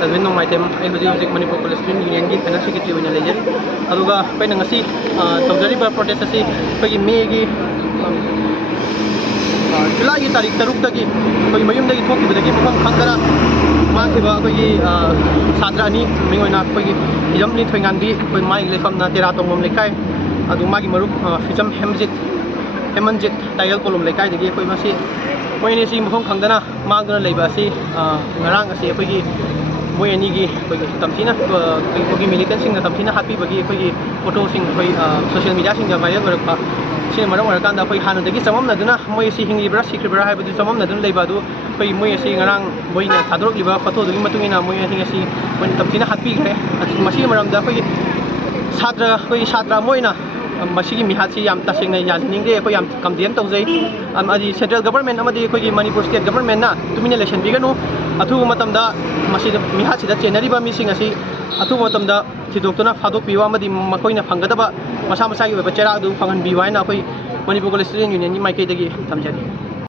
Alvin nong item ay hujik Manipur Police Union gi kana secretary wina lejer aduga paina ngasi tawjari ba protest asi pagi May gi July tarik taruk dagi pagi mayum dagi thoki badagi mafam khangdana makiba pagi sadra ani mingoina pagi idam ni thoingan bi pagi mai lefam na tera tongmom lekai adu magi marup ficham hemanjit tayal kolom lekai dagi pagi masi moini si mafam khangdana magdana leiba asi ngarang asi pagi moi ani gi tamthina ko militant sing na tamthina happy bagi ko photo sing ko social media sing da viral orak pa sin marang orak kan da ko hanu dagi samam na duna moi si hingi bra secret bra hai badu samam na dun leiba du ko moi si ngarang moi na thadrok liba photo du matungina moi hinga si mon tamthina happy gre masi maram da ko sadra moi na masigi mihatsi yam tasing na yasning de ko yam kamdiam tawjai adi central government amadi ko Manipur state government na tumina election biganu athu matamda masida mihatsi da chenari ba mising asi athu matamda thidoktuna phadok biwa amadi makoina phangadaba masa masa gi ba chera du phangan biwa na koi Manipur Police Union ni maikai dagi tamjani